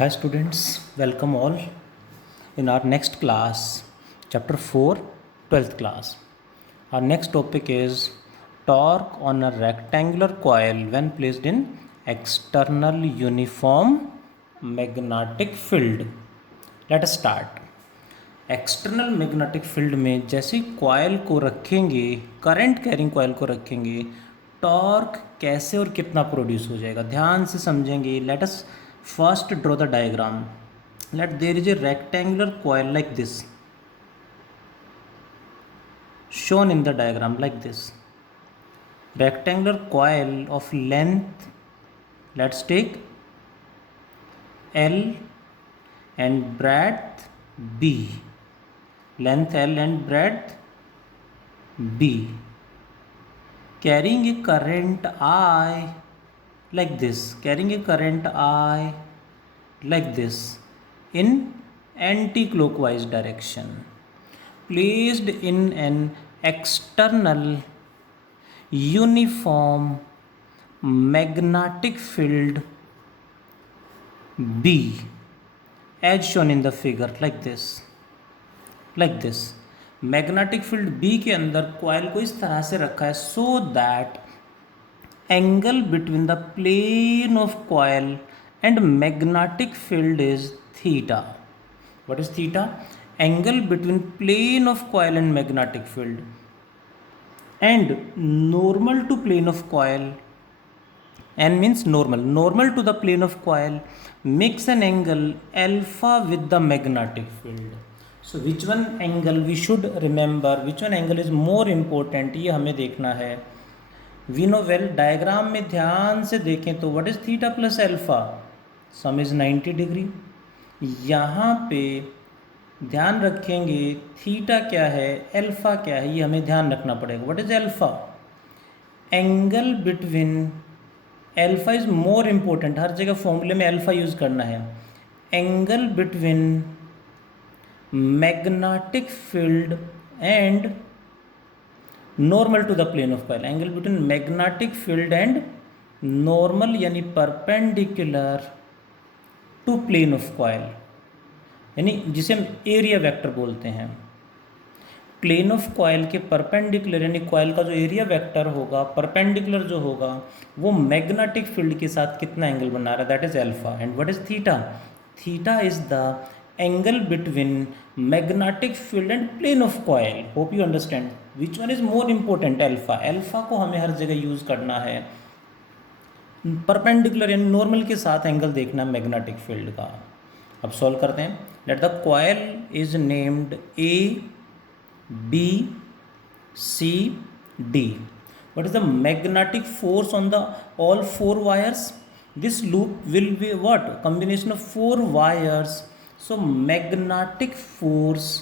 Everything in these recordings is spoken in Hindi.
Hi students, welcome all in our next class, chapter 4, 12th class. Our next topic is torque on a rectangular coil when placed in external uniform magnetic field. Let us start. External magnetic field में जैसे कॉयल को रखेंगे, करंट कैरिंग कॉयल को रखेंगे, टॉर्क कैसे और कितना प्रोड्यूस हो जाएगा, ध्यान से समझेंगे. Let us first draw the diagram. Let there is a rectangular coil like this, shown in the diagram like this. Rectangular coil of length, let's take L and breadth B. Length L and breadth B. Carrying a current I like this. Carrying a current I like this in anti-clockwise direction. Placed in an external uniform magnetic field B, as shown in the figure like this. Magnetic field B के अंदर कॉयल को इस तरह से रखा है so that angle between the plane of coil and magnetic field is theta. What is theta? Angle between plane of coil and magnetic field, and normal to plane of coil, n means normal to the plane of coil makes an angle alpha with the magnetic field. So which one angle we should remember, which one angle is more important, ये हमें देखना है. We know well, डायग्राम में ध्यान से देखें तो what is theta plus alpha? Sum is 90 degree. यहाँ पे ध्यान रखेंगे थीटा क्या है, अल्फा क्या है, ये हमें ध्यान रखना पड़ेगा. What is alpha? Angle between, alpha is more important, हर जगह फॉर्मूले में अल्फा यूज करना है. Angle between magnetic field and normal to the plane of coil. Angle between magnetic field and normal यानी perpendicular to plane of coil, यानी जिसे हम एरिया वेक्टर बोलते हैं. प्लेन ऑफ कॉयल के परपेंडिकुलर यानी कॉयल का जो एरिया वेक्टर होगा, परपेंडिकुलर जो होगा, वो मैग्नेटिक फील्ड के साथ कितना एंगल बना रहा है, that is alpha. And what is theta? Theta is the angle between magnetic field and plane of coil. Hope you understand. Which one is more important? Alpha. Alpha को हमें हर जगह यूज करना है. परपेंडिकुलर यानी नॉर्मल के साथ एंगल देखना है मैग्नेटिक फील्ड का. अब सॉल्व करते हैं. Let the coil is named A, B, C, D. What is the magnetic force on the all four wires? This loop will be what? Combination of four wires. So magnetic force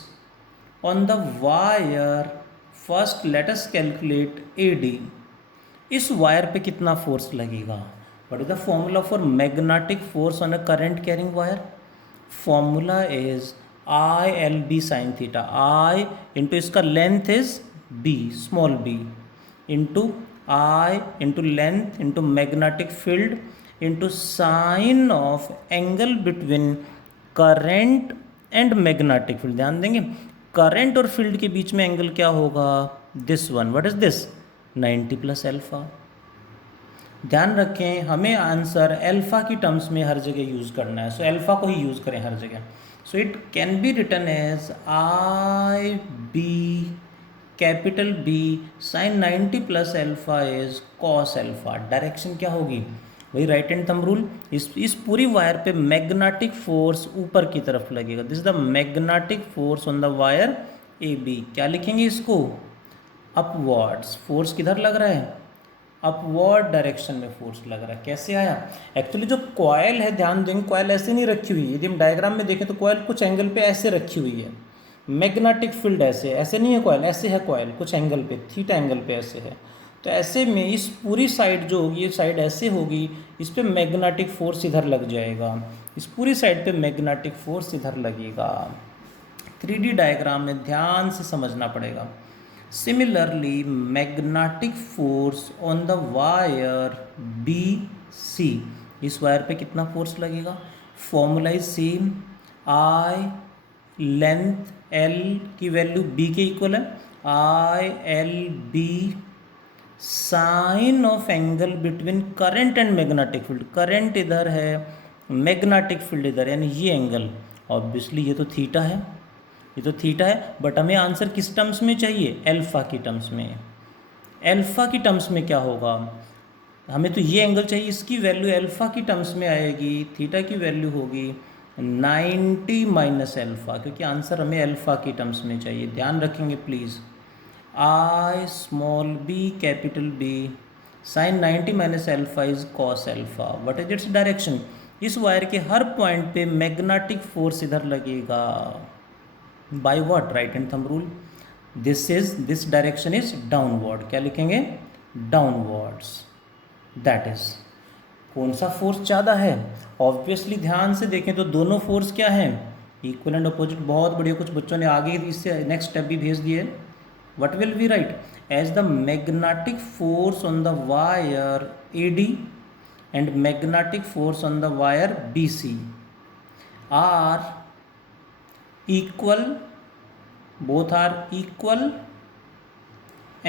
on the wire, first let us calculate AD. इस वायर पे कितना फोर्स लगेगा? What is the formula for magnetic force on a current carrying wire? Formula is I L B sine theta. I into इसका length is B, small B, into I into length into magnetic field into sine of angle between current and magnetic field. ध्यान देंगे करंट और फील्ड के बीच में एंगल क्या होगा? This one. What is this? 90 plus alpha. ध्यान रखें हमें आंसर अल्फा की टर्म्स में हर जगह यूज़ करना है, सो अल्फा को ही यूज़ करें हर जगह. So it can be written as I B capital B sine 90 plus alpha is cos alpha. Direction क्या होगी? वही राइट हैंड थंब रूल. इस पूरी वायर पे मैग्नेटिक फोर्स ऊपर की तरफ लगेगा. This is the magnetic force on the wire A B. क्या लिखेंगे इसको? अपवर्ड्स. फोर्स किधर लग रहा है? अपवर्ड डायरेक्शन में फोर्स लग रहा है. कैसे आया? एक्चुअली जो कॉयल है, ध्यान देंगे कॉयल ऐसे नहीं रखी हुई है. यदि हम डायग्राम में देखें तो कॉयल कुछ एंगल पे ऐसे रखी हुई है. मैग्नेटिक फील्ड ऐसे नहीं है कॉयल, ऐसे है कॉयल कुछ एंगल पे, थीटा एंगल पे ऐसे है. तो ऐसे में इस पूरी साइड जो होगी, ये साइड ऐसे होगी, इस पर मैग्नेटिक फोर्स इधर लग जाएगा. इस पूरी साइड पे मैग्नेटिक फोर्स इधर लगेगा. 3D डायग्राम में ध्यान से समझना पड़ेगा. Similarly, magnetic force on the wire BC, इस वायर पे कितना फोर्स लगेगा? Formula is same, I length L की वैल्यू बी के इक्वल है, I L B sine of angle between current and magnetic field, current इधर है, मैग्नेटिक फील्ड इधर, यानी ये एंगल ऑब्वियसली ये तो थीटा है, ये तो थीटा है, बट हमें आंसर किस टर्म्स में चाहिए, एल्फा की टर्म्स में। एल्फा की टर्म्स में क्या होगा, हमें तो ये एंगल चाहिए, इसकी वैल्यू एल्फा की टर्म्स में आएगी, थीटा की वैल्यू होगी 90 माइनस एल्फा, क्योंकि आंसर हमें एल्फा की टर्म्स में चाहिए, ध्यान रखेंगे please. I small B capital B sine 90 minus alpha is cos alpha, what is its direction, इस वायर के हर पॉइंट पे मैग्नेटिक फोर्स इधर लगेगा, by what, right hand thumb rule, this direction is downward, क्या लिखेंगे, डाउनवर्ड्स, दैट इज, कौन सा फोर्स ज़्यादा है, ऑब्वियसली ध्यान से देखें तो दोनों फोर्स क्या हैं, इक्वल एंड अपोजिट, बहुत बढ़िया, कुछ बच्चों ने आगे इससे नेक्स्ट स्टेप भी भेज दिए, what will we write, as the magnetic force on the wire AD and magnetic force on the wire BC are equal, both are equal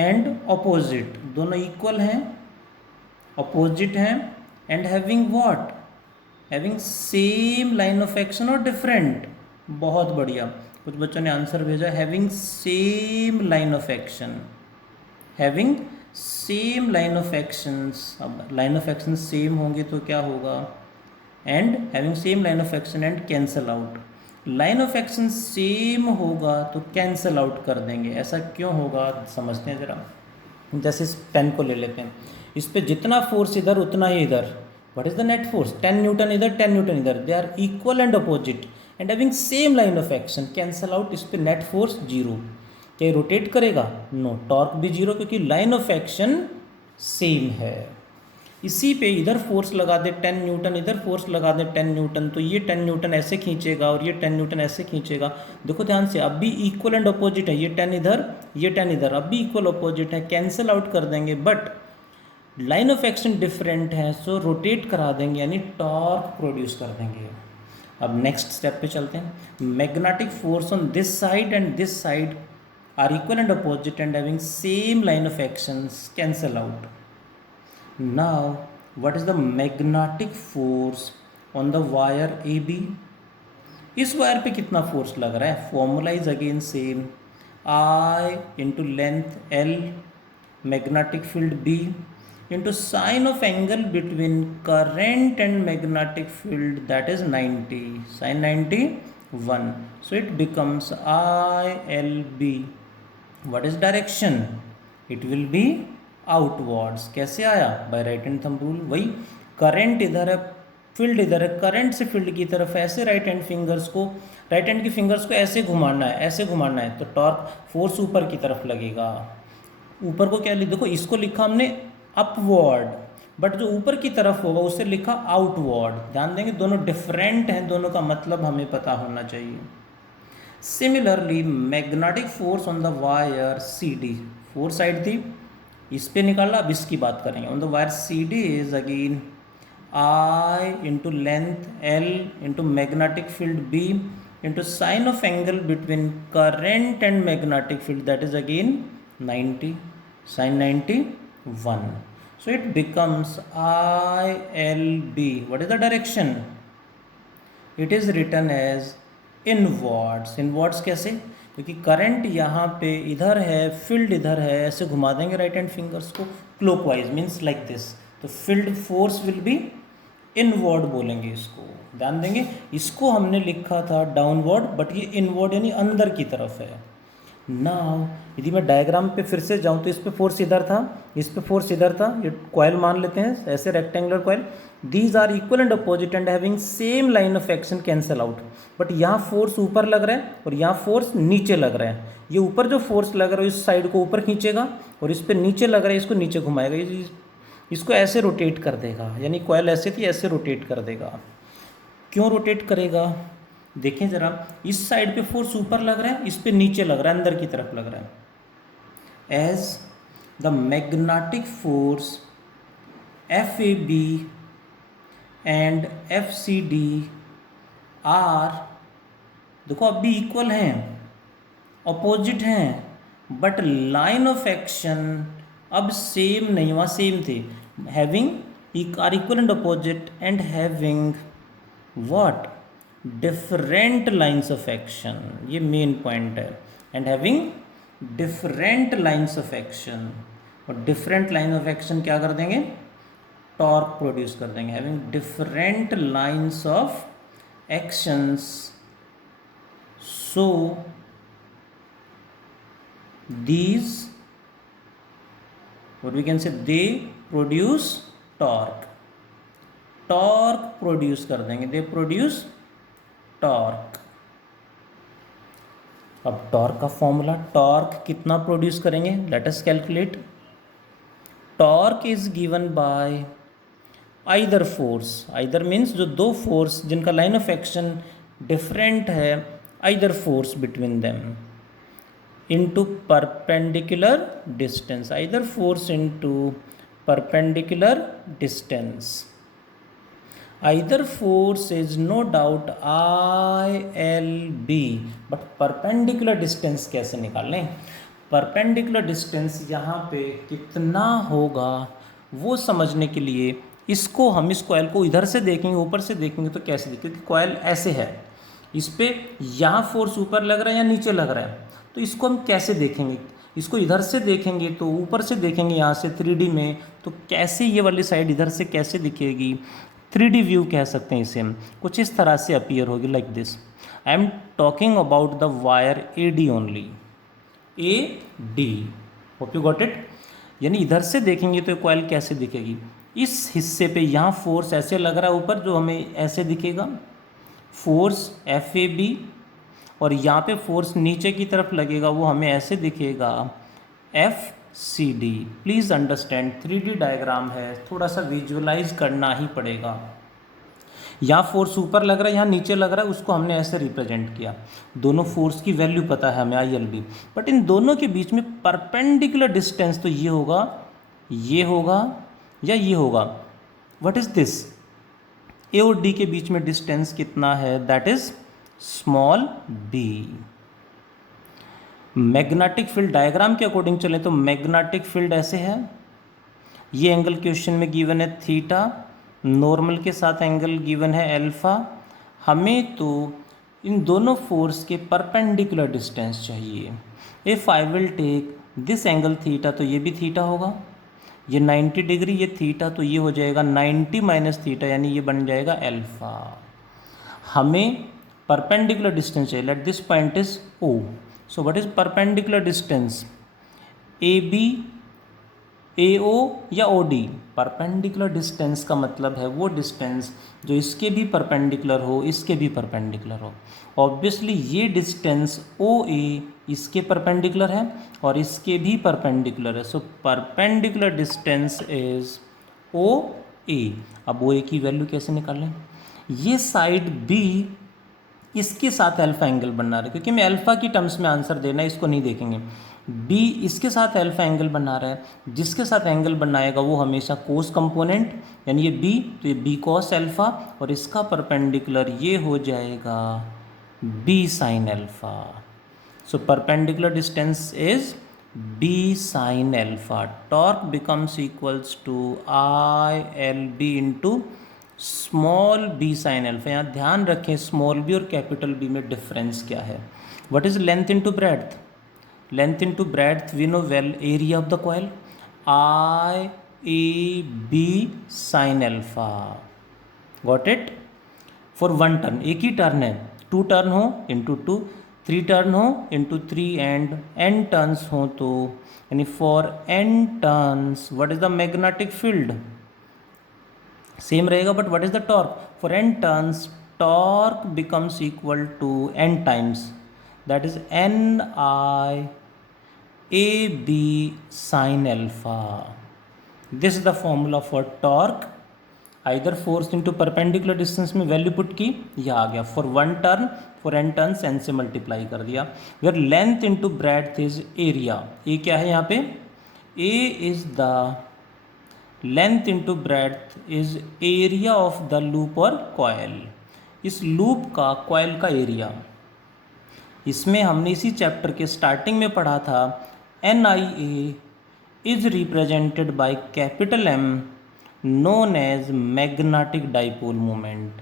and opposite, दोनों equal हैं, opposite हैं, and having what, having same line of action or different, बहुत बढ़िया, कुछ बच्चों ने आंसर भेजा having same line of action, having same line of actions, अब लाइन ऑफ एक्शन सेम होंगे तो क्या होगा, and having same line of action and cancel out, line of action same होगा तो कैंसल आउट कर देंगे, ऐसा क्यों होगा समझते हैं ज़रा, जैसे इस पेन को ले लेते हैं, इस पर जितना फोर्स इधर उतना ही इधर, what is the net force, 10 newton इधर 10 न्यूटन इधर, they are equal and opposite and having same line of action, cancel out, इस पे नेट फोर्स जीरो, क्या रोटेट करेगा, नो, टॉर्क भी जीरो, क्योंकि लाइन ऑफ एक्शन सेम है, इसी पे इधर फोर्स लगा दे 10 न्यूटन, इधर फोर्स लगा दे 10 न्यूटन, तो ये 10 न्यूटन ऐसे खींचेगा और ये 10 न्यूटन ऐसे खींचेगा, देखो ध्यान से, अब भी इक्वल एंड अपोजिट है, ये 10 इधर ये 10 इधर, अब भी इक्वल अपोजिट है, कैंसल आउट कर देंगे, but line of action different है, सो रोटेट करा देंगे, यानी टॉर्क प्रोड्यूस कर देंगे। अब नेक्स्ट स्टेप पे चलते हैं, magnetic force on this side and this side are equal and opposite and having same line of actions, cancel out, now what is the magnetic force on the wire A B, इस वायर पे कितना फोर्स लग रहा है, formula is again same, I into length L, magnetic field B into sine of angle between current and magnetic field, that is 90, sin 90 1, so it becomes ILB, what is direction, it will be outwards, कैसे आया, by right hand thumb rule, वही करंट इधर है फील्ड इधर है, करंट से फील्ड की तरफ ऐसे राइट हैंड फिंगर्स को, राइट हैंड की फिंगर्स को ऐसे घुमाना है, ऐसे घुमाना है, तो टॉर्क फोर्स ऊपर की तरफ लगेगा, ऊपर को क्या देखो, इसको लिखा हमने अपवर्ड, बट जो ऊपर की तरफ होगा उसे लिखा आउटवर्ड, ध्यान देंगे दोनों डिफरेंट हैं, दोनों का मतलब हमें पता होना चाहिए। Similarly magnetic force on the wire C D, four side थी, इस पे निकाला, अब इसकी बात करेंगे, on the wire C D is again I into length L into magnetic field B into sine of angle between current and magnetic field, that is again 90, sin 90 1, so it becomes ILB, what is the direction, it is written as inwards, inwards कैसे, क्योंकि करंट यहाँ पे इधर है, फील्ड इधर है, ऐसे घुमा देंगे राइट हैंड फिंगर्स को क्लॉकवाइज, मीन्स लाइक दिस, तो field force will be inward बोलेंगे इसको, ध्यान देंगे, इसको हमने लिखा था डाउनवर्ड, बट ये इनवर्ड यानी अंदर की तरफ है। नाउ यदि मैं डायग्राम पे फिर से जाऊं तो इस पे फोर्स इधर था, इस पे फोर्स इधर था, ये कॉयल मान लेते हैं ऐसे rectangular coil, these are equal and opposite and having same line of action, cancel out, but यहाँ फोर्स ऊपर लग रहा है और यहाँ फोर्स नीचे लग रहा है, ये ऊपर जो फोर्स लग रहा है इस साइड को ऊपर खींचेगा और इस पर नीचे लग रहा है इसको नीचे घुमाएगा, इसको ऐसे रोटेट कर देगा, यानी कॉयल ऐसे थी ऐसे रोटेट कर देगा, क्यों रोटेट करेगा, देखें ज़रा, इस साइड पे फोर्स ऊपर लग रहा है, इस पे नीचे लग रहा है, अंदर की तरफ लग रहा है, as the magnetic force FAB and FCD are, देखो अब भी इक्वल हैं, अपोजिट हैं, बट लाइन ऑफ एक्शन अब सेम नहीं, वहाँ सेम थे, having are equal and opposite and having what, different lines of action, ये मेन पॉइंट है, and having different lines of action, और डिफरेंट लाइन ऑफ एक्शन क्या कर देंगे, टॉर्क प्रोड्यूस कर देंगे, having different lines of actions, so these, what we can say, they produce torque, torque produce कर देंगे, दे प्रोड्यूस टॉर्क। अब टॉर्क का फॉर्मूला, टॉर्क कितना प्रोड्यूस करेंगे, let us calculate. Torque is given by either force, either means जो दो फोर्स जिनका लाइन ऑफ एक्शन डिफरेंट है, either force between them into perpendicular distance, either force into perpendicular distance, either force is no doubt ILB, but perpendicular distance कैसे निकालें, perpendicular distance यहाँ पे कितना होगा वो समझने के लिए इसको हम इस कॉइल को इधर से देखेंगे, ऊपर से देखेंगे तो कैसे देखेंगे, क्योंकि कॉइल ऐसे है, इस पे यहाँ फोर्स ऊपर लग रहा है या नीचे लग रहा है, तो इसको हम कैसे देखेंगे, इसको इधर से देखेंगे तो ऊपर से देखेंगे यहाँ से 3D में, तो कैसे ये वाली साइड इधर से कैसे दिखेगी, 3D व्यू कह सकते हैं इसे हम, कुछ इस तरह से अपीयर होगी like this. I am talking about the wire AD only, AD, hope you got it. यानी इधर से देखेंगे तो कॉइल कैसे दिखेगी, इस हिस्से पे यहाँ फोर्स ऐसे लग रहा है ऊपर, जो हमें ऐसे दिखेगा फोर्स FAB, और यहाँ पे फोर्स नीचे की तरफ लगेगा वो हमें ऐसे दिखेगा FCD। Please understand 3D diagram है, थोड़ा सा विजुअलाइज करना ही पड़ेगा। यहाँ फोर्स ऊपर लग रहा है, यहाँ नीचे लग रहा है, उसको हमने ऐसे रिप्रेजेंट किया, दोनों फोर्स की वैल्यू पता है हमें ILB, बट इन दोनों के बीच में परपेंडिकुलर डिस्टेंस तो ये होगा, ये होगा या ये होगा, व्हाट इज़ दिस, A और D के बीच में डिस्टेंस कितना है, that is small b। Magnetic field diagram के अकॉर्डिंग चलें तो मैग्नेटिक फील्ड ऐसे है, ये एंगल क्वेश्चन में गिवन है थीटा, नॉर्मल के साथ एंगल गिवन है अल्फा, हमें तो इन दोनों फोर्स के परपेंडिकुलर डिस्टेंस चाहिए। If I will take this angle theta, तो ये भी थीटा होगा, ये 90 डिग्री, ये थीटा, तो ये हो जाएगा 90 माइनस थीटा, यानी ये बन जाएगा अल्फा। हमें परपेंडिकुलर डिस्टेंस चाहिए, let this point is O, so what is perpendicular distance, AB, AO या OD। परपेंडिकुलर डिस्टेंस का मतलब है वो डिस्टेंस जो इसके भी परपेंडिकुलर हो, इसके भी परपेंडिकुलर हो। ऑब्वियसली ये डिस्टेंस OA इसके परपेंडिकुलर है और इसके भी परपेंडिकुलर है, सो परपेंडिकुलर डिस्टेंस इज OA। अब OA की वैल्यू कैसे निकालें, ये साइड B इसके साथ अल्फा एंगल बना रहा है, क्योंकि मैं अल्फा की टर्म्स में आंसर देना है, इसको नहीं देखेंगे। B इसके साथ अल्फा एंगल बना रहा है, जिसके साथ एंगल बनाएगा वो हमेशा कोस कंपोनेंट, यानी ये B, तो ये B कॉस अल्फा, और इसका परपेंडिकुलर ये हो जाएगा B sine alpha. So perpendicular distance is B sine alpha. Torque becomes equals to ILB into small b sine alpha. यहाँ ध्यान रखें स्मॉल b और कैपिटल B में डिफरेंस क्या है। What is length into breadth, length into breadth we know well, area of the coil, IAB sine alpha, got it. For one turn, एक ही टर्न है, 2 टर्न हो इंटू 2, 3 टर्न हो इंटू 3, एंड n टर्न्स हो तो, यानी for n turns what is the magnetic field, same रहेगा, but what is the torque, for n turns torque becomes equal to n times, that is NIAB sine alpha. This is the formula for torque. Either force into perpendicular distance में वैल्यू पुट की, यह आ गया, for one turn, for n turns n से मल्टीप्लाई कर दिया। Where length into breadth is area, ए क्या है यहाँ पे, A is the length into breadth is area of the loop और कॉयल। इस लूप का कॉइल का एरिया, इसमें हमने इसी चैप्टर के स्टार्टिंग में पढ़ा था NIA is represented by capital M known as magnetic dipole moment.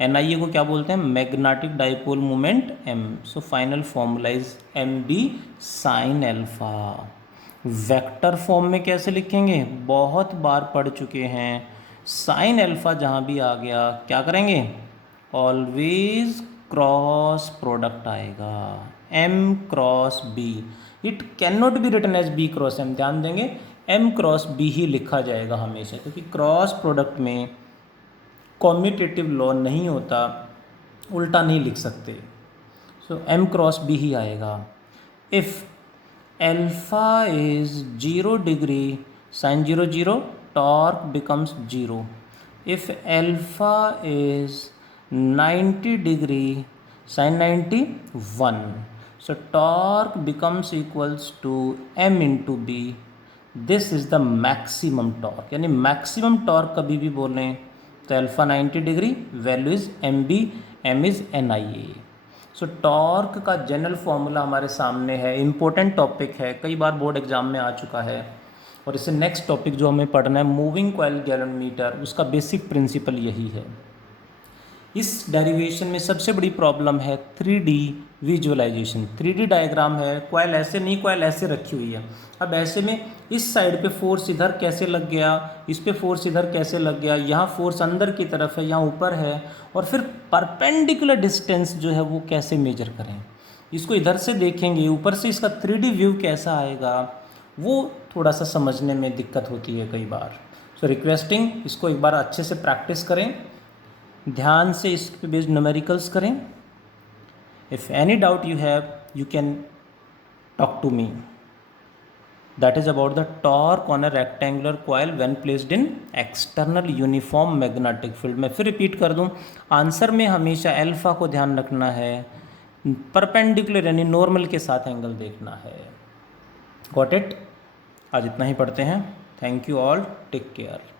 NIA को क्या बोलते हैं? Magnetic dipole moment M। So final formula is MB sine alpha. Vector form में कैसे लिखेंगे? बहुत बार पढ़ चुके हैं। साइन अल्फा जहाँ भी आ गया क्या करेंगे? ऑलवेज क्रॉस प्रोडक्ट आएगा, M cross B। It can not be written as B cross M। ध्यान देंगे M क्रॉस B ही लिखा जाएगा हमेशा, क्योंकि क्रॉस प्रोडक्ट में कॉम्यूटेटिव लॉ नहीं होता, उल्टा नहीं लिख सकते। सो M क्रॉस B ही आएगा। If alpha is 0 degree sine 0 0 torque becomes 0। If alpha is 90 degree sine 90 1। So torque becomes equals to M into B। This is the maximum torque, यानी मैक्सिमम टॉर्क कभी भी बोलें तो alpha 90 degree, value is MB, M is NIA। So torque का जनरल फॉर्मूला हमारे सामने है, इम्पोर्टेंट टॉपिक है, कई बार बोर्ड एग्जाम में आ चुका है। और इससे नेक्स्ट टॉपिक जो हमें पढ़ना है मूविंग कॉइल गैलोमीटर, उसका बेसिक प्रिंसिपल यही है। इस डेरिवेशन में सबसे बड़ी प्रॉब्लम है 3D विजुअलाइजेशन। 3D डायग्राम है, कॉइल ऐसे नहीं, कॉइल ऐसे रखी हुई है। अब ऐसे में इस साइड पे फोर्स इधर कैसे लग गया, इस पे फोर्स इधर कैसे लग गया, यहाँ फोर्स अंदर की तरफ है, यहाँ ऊपर है, और फिर परपेंडिकुलर डिस्टेंस जो है वो कैसे मेजर करें, इसको इधर से देखेंगे, ऊपर से इसका 3D व्यू कैसा आएगा, वो थोड़ा सा समझने में दिक्कत होती है कई बार। सो रिक्वेस्टिंग इसको एक बार अच्छे से प्रैक्टिस करें, ध्यान से इस पे बेस्ड न्यूमेरिकल्स करें। If any doubt you have you can talk to me. That is about the torque on a rectangular coil when placed in external uniform magnetic field. मैं फिर रिपीट कर दूं, आंसर में हमेशा अल्फा को ध्यान रखना है, परपेंडिकुलर यानी नॉर्मल के साथ एंगल देखना है। Got it? आज इतना ही पढ़ते हैं। Thank you all, take care.